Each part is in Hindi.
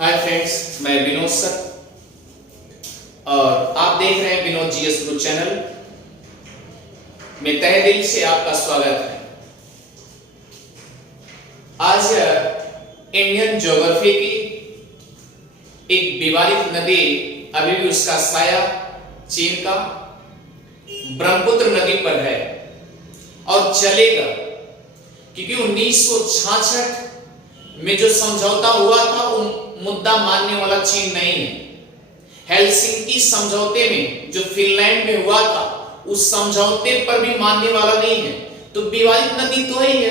हाय फ्रेंड्स, मैं विनोद सर और आप देख रहे हैं विनोद जीएस गुरु चैनल में। तहे दिल से आपका स्वागत है। आज इंडियन ज्योग्राफी की एक विवादित नदी, अभी भी उसका साया चीन का ब्रह्मपुत्र नदी पर है और चलेगा, क्योंकि 1966 में जो समझौता हुआ था वो मुद्दा मानने वाला चीन नहीं है। हेलसिंकी समझौते में जो फिनलैंड में हुआ था उस समझौते पर भी मानने वाला नहीं है। तो विवादित नदी तो ही है,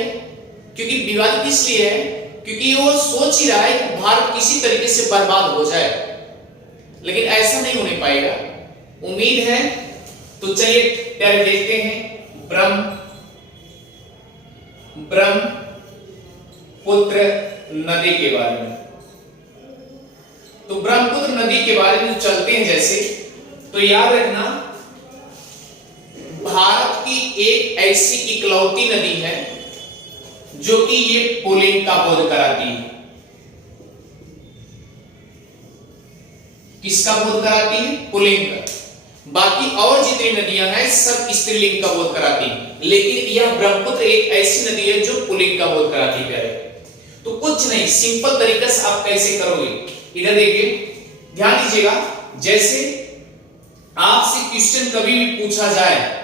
क्योंकि विवादित इसलिए है क्योंकि वो सोच ही रहा है कि भारत किसी तरीके से बर्बाद हो जाए, लेकिन ऐसा नहीं होने पाएगा। उम्मीद है। तो चलिए प्यारे देखते हैं ब्रह्मपुत्र नदी के बारे में। तो ब्रह्मपुत्र नदी के बारे में चलते हैं। जैसे तो याद रखना, भारत की एक ऐसी इकलौती नदी है जो कि ये पुलिंग का बोध कराती है। किसका बोध कराती है? पुलिंग का। बाकी और जितनी नदियां हैं सब स्त्रीलिंग का बोध कराती है, लेकिन यह ब्रह्मपुत्र एक ऐसी नदी है जो पुलिंग का बोध कराती है। तो कुछ नहीं, सिंपल तरीके से आप कैसे करोगे, इधर देखिए, ध्यान दीजिएगा। जैसे आपसे क्वेश्चन कभी भी पूछा जाए,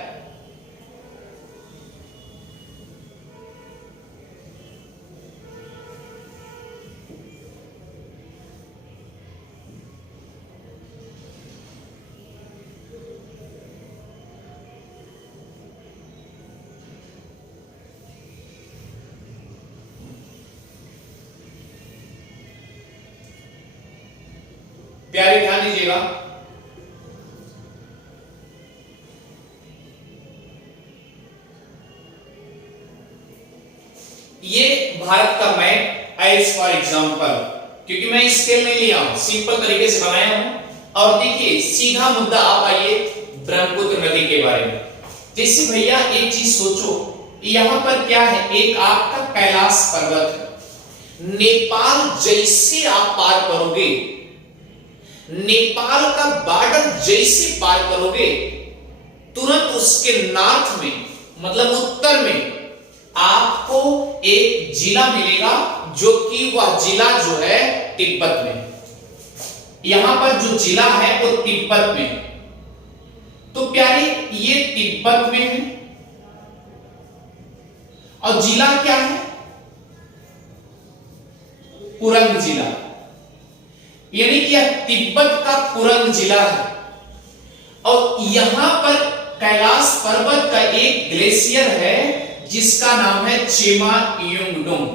प्यारे ध्यान दीजिएगा। ये भारत का मैप एज फॉर एग्जांपल, क्योंकि मैं स्केल नहीं लिया हूं, सिंपल तरीके से बनाया हूं। और देखिए सीधा मुद्दा, आप आइए ब्रह्मपुत्र नदी के बारे में। जैसे भैया एक चीज सोचो, यहां पर क्या है, एक आपका कैलाश पर्वत है। नेपाल जैसे आप पार करोगे, नेपाल का बॉर्डर जैसे पार करोगे, तुरंत उसके नॉर्थ में, मतलब उत्तर में, आपको एक जिला मिलेगा, जो कि वह जिला जो है तिब्बत में। यहां पर जो जिला है वो तिब्बत में। तो प्यारे ये तिब्बत में है और जिला क्या है? पुरंग जिला, यानी कि यह तिब्बत का पुरंग जिला है। और यहां पर कैलाश पर्वत का एक ग्लेशियर है जिसका नाम है चेमायुंगडोंग।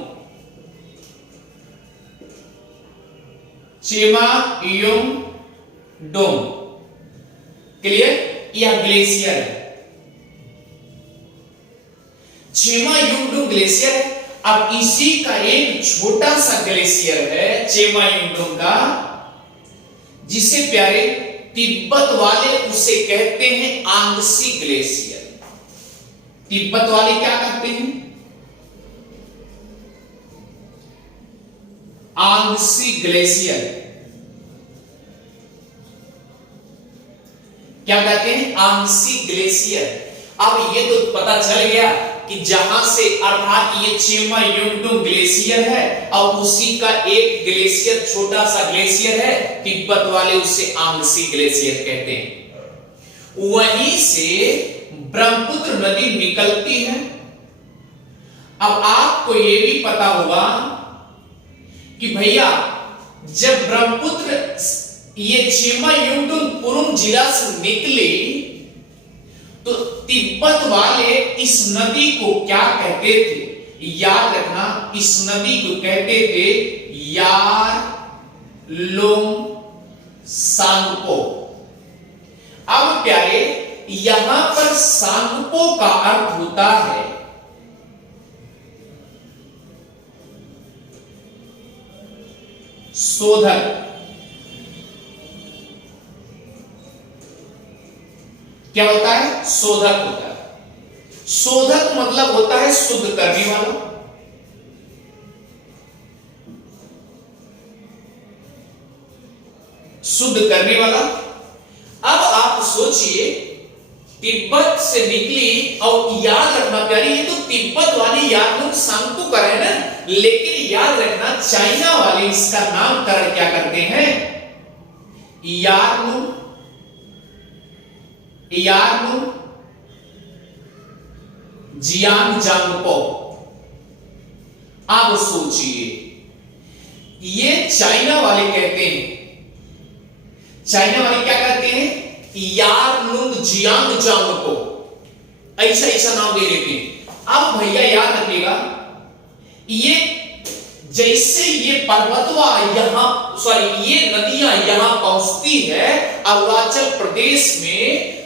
क्लियर? यह ग्लेशियर है, चेमायुंगडोंग ग्लेशियर है। अब इसी का एक छोटा सा ग्लेशियर है चेमायुंगडोंग का, जिसे प्यारे तिब्बत वाले उसे कहते हैं आंगसी ग्लेशियर। तिब्बत वाले क्या कहते हैं? आंगसी ग्लेशियर। क्या कहते हैं? आंगसी ग्लेशियर। अब ये तो पता चल गया कि जहां से, अर्थात ये चेमायुंगडोंग ग्लेशियर है और उसी का एक ग्लेशियर, छोटा सा ग्लेशियर है, तिब्बत वाले उसे आंगसी ग्लेशियर कहते हैं। वहीं से ब्रह्मपुत्र नदी निकलती है। अब आपको यह भी पता होगा कि भैया जब ब्रह्मपुत्र ये चेमायुंगडोंग पुरुंग जिला से निकली तो तिब्बत वाले इस नदी को क्या कहते थे? याद रखना, इस नदी को कहते थे यार लोंग सांगपो। अब प्यारे यहां पर सांगपो का अर्थ होता है शोधक। क्या होता है? शोधक होता है। शोधक मतलब होता है शुद्ध करने वाला। शुद्ध करने वाला। अब आप सोचिए, तिब्बत से निकली, और याद रखना प्यारी, ये तो तिब्बत वाली यादलुंग सांगतुक है ना, लेकिन याद रखना चाइना वाले इसका नामकरण क्या करते हैं, यादलुंग जियांगजांगपो। आप सोचिए, ये चाइना वाले कहते हैं, चाइना वाले क्या कहते हैं, यारलुंग जियांगजांगपो, ऐसा ऐसा नाम दे देते हैं। अब भैया याद रखिएगा, ये जैसे ये पर्वतवा यहां, सॉरी, ये नदियां यहां पहुंचती है अरुणाचल प्रदेश में,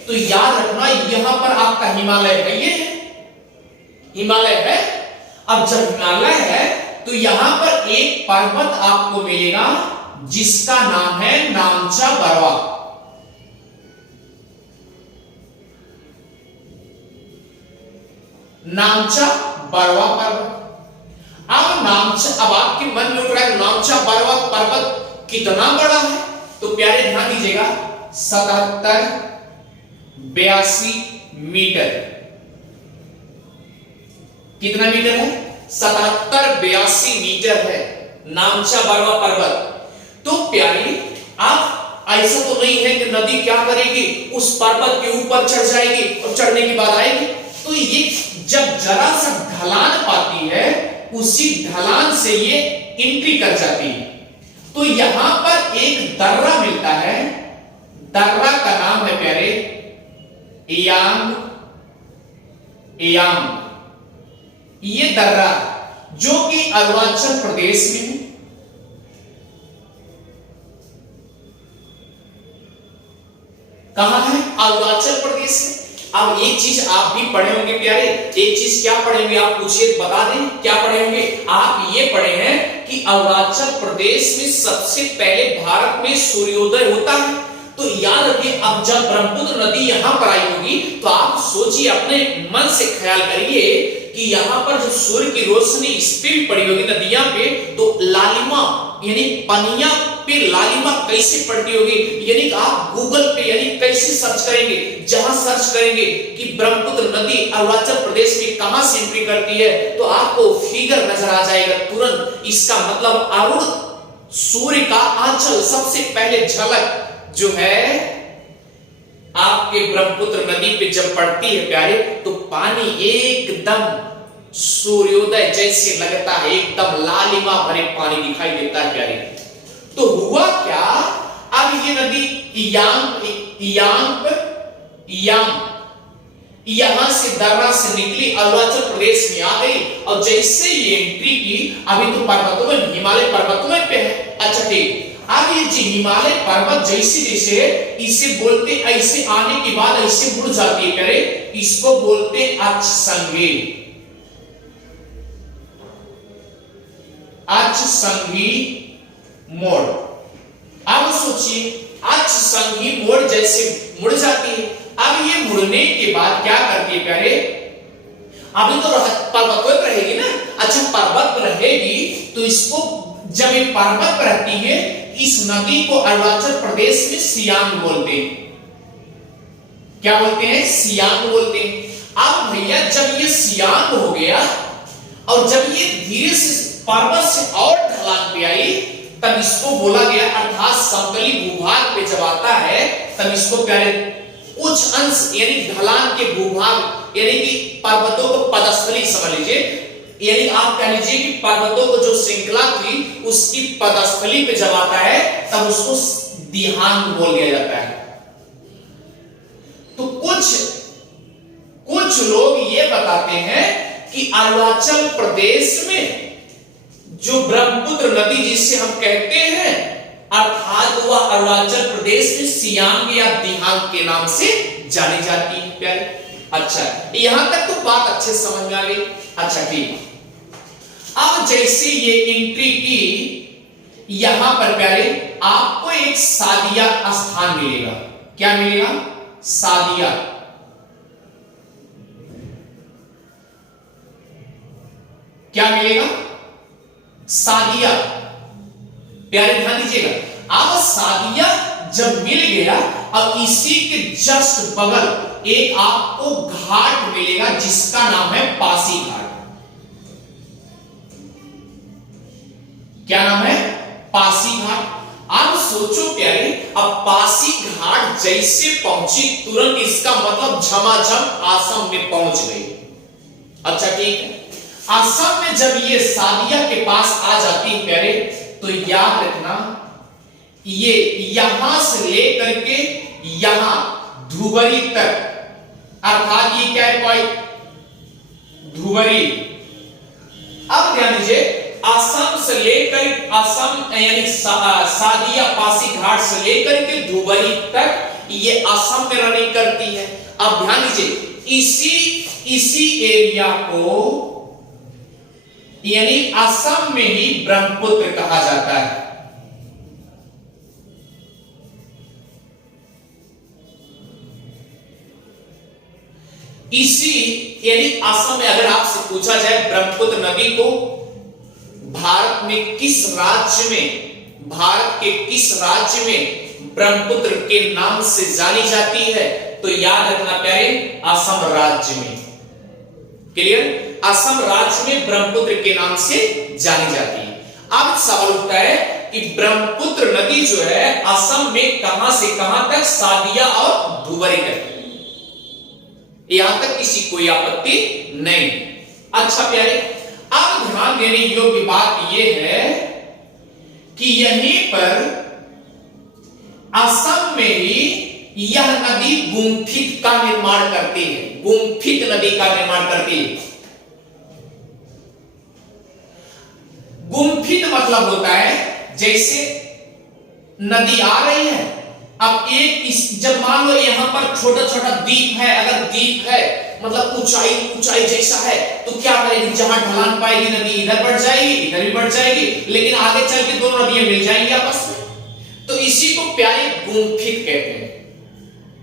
तो याद रखना यहां पर आपका हिमालय है, ये हिमालय है। अब जब हिमालय है तो यहां पर एक पर्वत आपको मिलेगा जिसका नाम है नामचा बरवा। नामचा बरवा पर्वत। अब नामचा, अब आपके मन में उठ रहा है नामचा बरवा पर्वत कितना बड़ा है, तो प्यारे ध्यान दीजिएगा, 77-82 मीटर। कितना मीटर है, 77-82 मीटर है नामचा बरवा पर्वत। तो प्यारी, आप ऐसा तो नहीं है कि नदी क्या करेगी, उस पर्वत के ऊपर चढ़ जाएगी और चढ़ने के बाद आएगी, तो ये जब जरा सा ढलान पाती है, उसी ढलान से ये एंट्री कर जाती है। तो यहां पर एक दर्रा मिलता है, दर्रा का नाम है प्यारे इयांग, इयांग। ये दर्रा जो कि अरुणाचल प्रदेश में है, कहां है, अरुणाचल प्रदेश में। अब एक चीज आप भी पढ़े होंगे प्यारे, एक चीज क्या पढ़े होंगे आप पूछिए, बता दें क्या पढ़े होंगे आप। ये पढ़े हैं कि अरुणाचल प्रदेश में सबसे पहले भारत में सूर्योदय होता है। तो याद रखिए, अब जब ब्रह्मपुत्र नदी यहां पर आई होगी, तो आप सोचिए, अपने मन से ख्याल करिए कि यहां पर जो सूर्य की रोशनी इस पे भी पड़ी होगी नदियां पे, तो लालिमा यानी पनिया पे लालिमा कैसे पड़ती होगी, यानी कि आप गूगल पे यानी कैसे सर्च करेंगे, जहां सर्च करेंगे कि ब्रह्मपुत्र नदी अरुणाचल प्रदेश में कहां से एंट्री करती है, तो आपको फिगर नजर आ जाएगा तुरंत। इसका मतलब अरुण सूर्य का आंचल सबसे पहले झलक जो है आपके ब्रह्मपुत्र नदी पे जब पड़ती है प्यारे, तो पानी एकदम सूर्योदय जैसे लगता है, एकदम लालिमा भरे पानी दिखाई देता है प्यारे। तो हुआ क्या, अब ये नदी यहां से दर्रा से निकली, अरुणाचल प्रदेश में आ गई, और जैसे ये एंट्री की, अभी तो पर्वतों में, हिमालय पर्वतों में पे है। अच्छा ठीक, अब ये हिमालय पर्वत जैसे जैसे इसे बोलते, ऐसे आने के बाद ऐसे मुड़ जाती है करे, इसको बोलते अक्षसंगी, अक्षसंगी मोड़। अब सोचिए, अक्षसंगी मोड़ जैसे मुड़ जाती है, अब ये मुड़ने के बाद क्या करती है प्यारे, अभी तो पर्वत पर रहेगी ना। अच्छा, पर्वत पर रहेगी तो इसको, जब ये पर्वत पर रहती है, इस नदी को अरुणाचल प्रदेश में सियांग बोलते हैं। क्या बोलते हैं, सियांग बोलते हैं। अब भैया जब ये सियांग हो गया, और जब ये धीरे से पर्वत से और ढलान पे आई, तब इसको बोला गया, अर्थात समतली भूभाग पे जब आता है, तब इसको प्यारे उच्च अंश यानी ढलान के भूभाग, यानी कि पर्वतों को पदस्थली समझ लीजिए, यानी आप कह लीजिए कि पर्वतों को जो श्रृंखला थी उसकी पदस्थली पे जब आता है, तब उसको दिहांग बोल दिया जाता है। तो कुछ लोग ये बताते हैं कि अरुणाचल प्रदेश में जो ब्रह्मपुत्र नदी जिसे हम कहते हैं, अर्थात वह अरुणाचल प्रदेश में सियांग या दिहांग के नाम से जानी जाती है प्यारे। अच्छा, यहां तक तो बात अच्छे समझ में आ गई। अच्छा ठीक, अब जैसे ये एंट्री की, यहां पर प्यारे आपको एक सादिया स्थान मिलेगा। क्या मिलेगा, सादिया। क्या मिलेगा, सादिया। प्यारे ध्यान दीजिएगा, अब सादिया जब मिल गया, अब इसी के जस्ट बगल एक आपको घाट मिलेगा जिसका नाम है पासी घाट। क्या नाम है? पासी घाट। अब सोचो प्यारे, अब पासी घाट जैसे पहुंची तुरंत इसका मतलब झमाझम आसम में पहुंच गई। अच्छा ठीक है, असम में जब ये सादिया के पास आ जाती है प्यारे, तो याद रखना ये यहां से लेकर के यहां धुबरी तक, अर्थात ये क्या है पॉइंट? धुबरी। अब ध्यान दीजिए, असम से लेकर असम यानी सादिया पासी घाट से लेकर के धुबरी तक ये असम में रनिंग करती है। अब ध्यान दीजिए, इसी एरिया को यानी असम में ही ब्रह्मपुत्र कहा जाता है। इसी यानी असम में अगर आपसे पूछा जाए ब्रह्मपुत्र नदी को भारत में किस राज्य में, भारत के किस राज्य में ब्रह्मपुत्र के नाम से जानी जाती है, तो याद रखना प्यारे, असम राज्य में। क्लियर? असम राज्य में ब्रह्मपुत्र के नाम से जानी जाती है। अब सवाल उठता है कि ब्रह्मपुत्र नदी जो है असम में कहां से कहां तक, सादिया और धुबरी तक, यहां तक किसी कोई आपत्ति नहीं। अच्छा प्यारे, अब ध्यान देने योग्य बात यह है कि यहीं पर असम में ही यह नदी गुम्फित का निर्माण करती है। गुम्फित नदी का निर्माण करती है। गुम्फित मतलब होता है जैसे नदी आ रही है, अब जब मान लो यहां पर छोटा छोटा द्वीप है, अगर द्वीप है मतलब ऊंचाई जैसा है, तो क्या करेगी, जहां ढलान पाएगी नदी इधर बढ़ जाएगी, इधर भी बढ़ जाएगी, लेकिन आगे चल के दोनों नदियां मिल जाएंगी आपस में। तो इसी को प्यारे गुम्फित कहते हैं।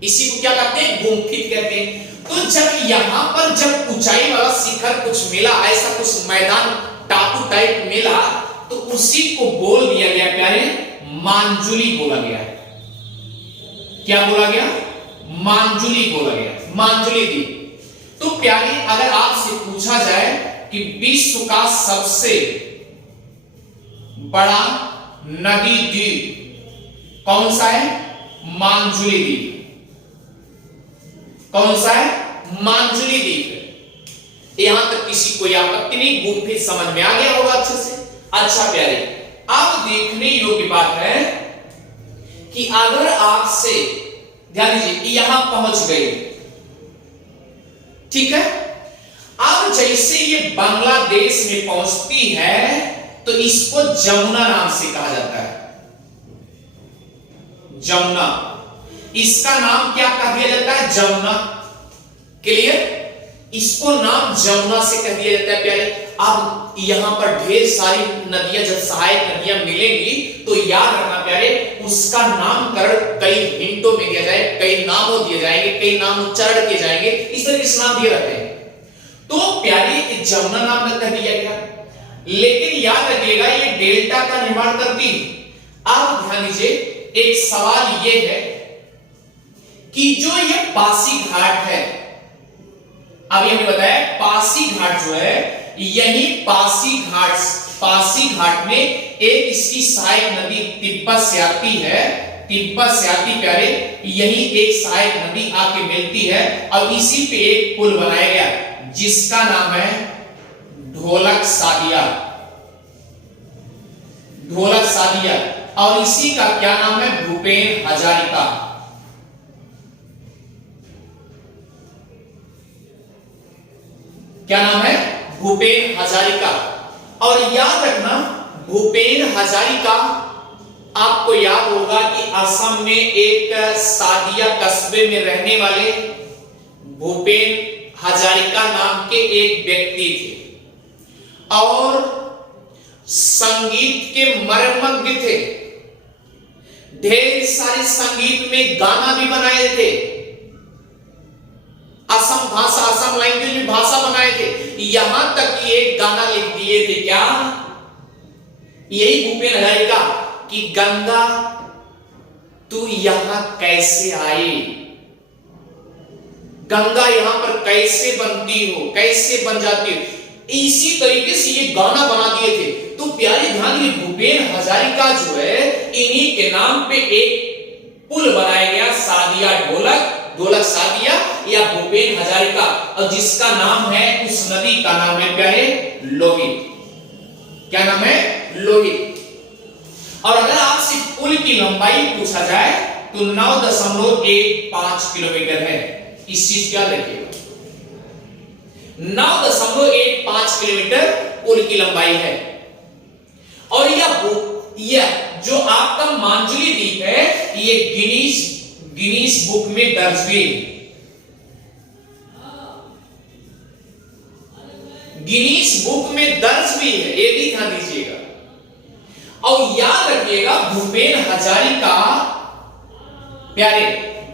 इसी को क्या कहते हैं? गुम्फित कहते हैं। तो जब यहां पर जब ऊंचाई वाला शिखर कुछ मिला, ऐसा कुछ मैदान टापू टाइप मिला, तो उसी को बोल दिया गया प्यारे, मांजुली बोला गया। क्या बोला गया? मांजुली बोला गया, मांजुली द्वीप। तो प्यारे, अगर आपसे पूछा जाए कि विश्व का सबसे बड़ा नदी द्वीप कौन सा है? मांजुली द्वीप। कौन सा है? मांजुली द्वीप। यहां तक किसी कोई आपत्ति नहीं, गुम्फित समझ में आ गया होगा अच्छे से। अच्छा प्यारे, अब देखने योग्य बात है कि अगर आपसे, ध्यान दीजिए, यहां पहुंच गए, ठीक है, अब जैसे ये बांग्लादेश में पहुंचती है तो इसको जमुना नाम से कहा जाता है। जमुना, इसका नाम क्या कह दिया जाता है? जमुना। क्लियर? इसको नाम जमुना से कह दिया जाता है प्यारे। अब यहां पर ढेर सारी नदियां, जब सहायक नदियां मिलेंगी तो याद रखना प्यारे, उसका नामकरण कई हिंटों में दिया जाए, कई नामों दिए जाएंगे, कई नाम उच्चारण किए जाएंगे, इस तरह के नाम दिए रहते हैं। तो प्यारे जमुना नाम कह दिया गया, लेकिन याद रखिएगा ये डेल्टा का निर्माण करती है। अब ध्यान दीजिए, एक सवाल यह है कि जो ये पासी घाट है, अभी हमने बताया पासी घाट जो है, यही पासी घाट में एक इसकी सहायक नदी तिब्बत से आती है। तिब्बत से आती प्यारे, यही एक सहायक नदी आके मिलती है और इसी पे एक पुल बनाया गया जिसका नाम है ढोलक सादिया। ढोलक सादिया। और इसी का क्या नाम है? भूपेन हजारिका। क्या नाम है? भूपेन हजारिका। और याद रखना, भूपेन हजारिका, आपको याद होगा कि असम में एक सादिया कस्बे में रहने वाले भूपेन हजारिका नाम के एक व्यक्ति थे और संगीत के मर्मज्ञ थे। ढेर सारे संगीत में गाना भी बनाए थे, असम भाषा, असम लैंग्वेज में भाषा बनाए थे। यहां तक कि एक गाना लिख दिए थे, क्या? यही भूपेन हजारिका, कि गंगा तू यहां कैसे आई, गंगा यहां पर कैसे बनती हो, कैसे बन जाती हो। इसी तरीके से ये गाना बना दिए थे। तो प्यारे ध्यान दिए, भूपेन हजारिका जो है इन्हीं के नाम पे एक पुल बनाया गया, सादिया ढोलक, ढोलक सादिया या भूपेन हजारिका, और जिसका नाम है, उस नदी का नाम है प्यारे लोहित। क्या नाम है? लोहित। और अगर आपसे पुल की लंबाई पूछा जाए तो 9.15 किलोमीटर है। इस चीज क्या रखिएगा, 9.15 किलोमीटर पुल की लंबाई है। और यह जो आपका मांजुली द्वीप है, ये गिनीज बुक में दर्ज भी, गिनीज बुक में दर्ज भी है, ये भी ध्यान दीजिएगा। और याद रखिएगा, भूपेन हजारिका प्यारे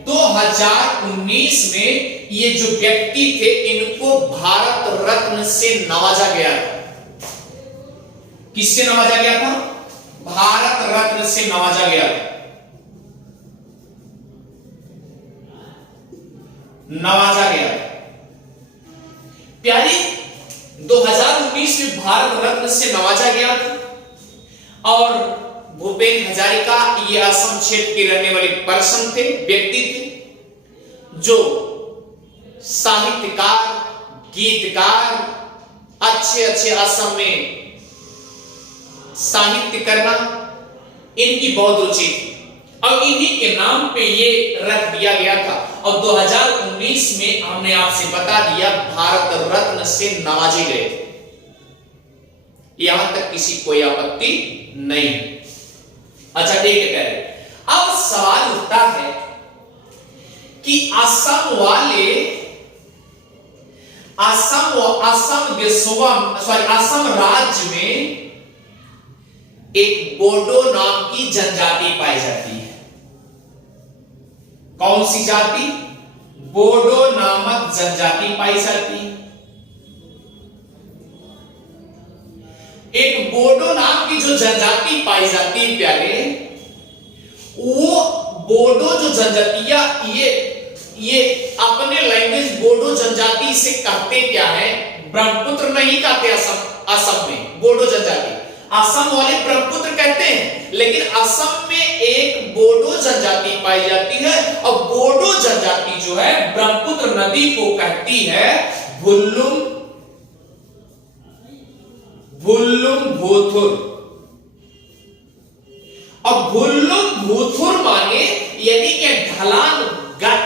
2019 में ये जो व्यक्ति थे, इनको भारत रत्न से नवाजा गया था। किससे नवाजा गया था? भारत रत्न से नवाजा गया था, नवाजा गया प्यारे 2019 में भारत रत्न से नवाजा गया था। और भूपेन हजारिका ये असम क्षेत्र के रहने वाले पर्सन थे, व्यक्ति थे, जो साहित्यकार, गीतकार, अच्छे असम में साहित्य करना इनकी बहुत रुचि थी। और इन्हीं के नाम पे ये रख दिया गया था। और 2019 में हमने आपसे बता दिया, भारत रत्न से नवाजे गए थे। यहां तक किसी कोई आपत्ति नहीं। अच्छा ठीक है प्यारे, अब सवाल उठता है कि असम वाले, असम राज्य में एक बोडो नाम की जनजाति पाई जाती है। कौन सी जाति? बोडो नामक जनजाति पाई जाती है। एक बोडो नाम की जो जनजाति पाई जाती है प्यारे, वो बोडो जो जनजातियां, ये अपने लैंग्वेज बोडो जनजाति से कहते क्या है? ब्रह्मपुत्र नहीं कहते असम में बोडो जनजाति, असम वाले ब्रह्मपुत्र कहते हैं। लेकिन असम में एक बोडो जनजाति पाई जाती है, और बोडो जनजाति जो है ब्रह्मपुत्र नदी को कहती है बुर्लुंगबुथुर। और बुर्लुंगबुथुर माने यदि के ढलान,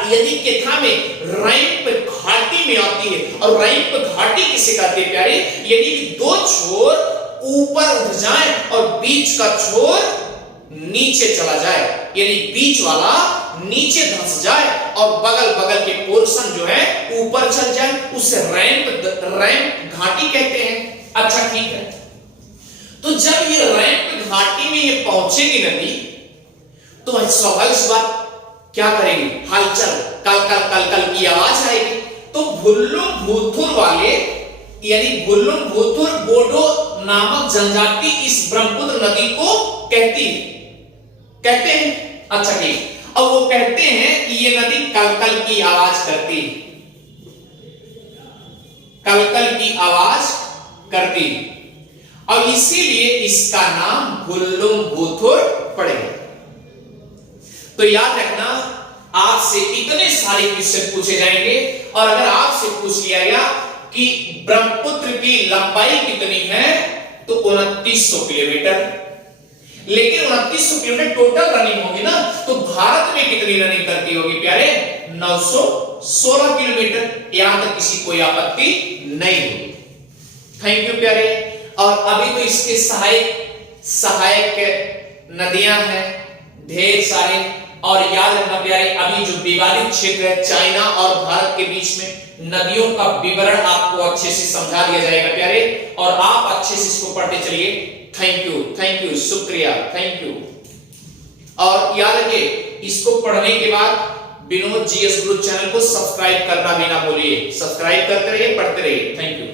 यदि के था में रैंप घाटी में आती है। और रैंप घाटी किसे कहते हैं प्यारे? यदि दो छोर ऊपर उठ जाए और बीच का छोर नीचे चला जाए, यानी बीच वाला नीचे धंस जाए और बगल के पोर्शन जो है ऊपर चल जाए, उसे रैंप घाटी कहते हैं। अच्छा ठीक है, तो जब ये रैंप घाटी में ये पहुंचेगी नदी, तो स्वाभाविक सी बात क्या करेगी? हलचल, कल की आवाज आएगी। तो बुर्लुंगबुथुर वाले, यानी बुर्लुंगबुथुर बोडो नामक जनजाति इस ब्रह्मपुत्र नदी को कहते हैं। अच्छा ठीक, अब वो कहते हैं कि ये नदी कल की आवाज करती, कल की आवाज करती, और इसीलिए इसका नाम बुर्लुंगबुथुर पड़ेगा। तो याद रखना, आपसे इतने सारे क्वेश्चन पूछे जाएंगे। और अगर आपसे पूछ लिया गया कि ब्रह्मपुत्र की लंबाई कितनी है, तो 2900 किलोमीटर। लेकिन 2900 किलोमीटर टोटल रनिंग होगी ना, तो भारत में कितनी रनिंग करती होगी प्यारे? 916 किलोमीटर। यहां तक किसी कोई आपत्ति नहीं होगी। थैंक यू प्यारे। और अभी तो इसके सहायक नदियां हैं ढेर सारे। और याद रखना प्यारे, अभी जो विवादित क्षेत्र है चाइना और भारत के बीच में, नदियों का विवरण आपको अच्छे से समझा दिया जाएगा प्यारे, और आप अच्छे से इसको पढ़ते चलिए। थैंक यू, शुक्रिया, थैंक यू। और याद रखिए, इसको पढ़ने के बाद विनोद जीएस गुरु चैनल को सब्सक्राइब करना भी ना भूलिए। सब्सक्राइब करते रहिए, पढ़ते रहिए। Thank you.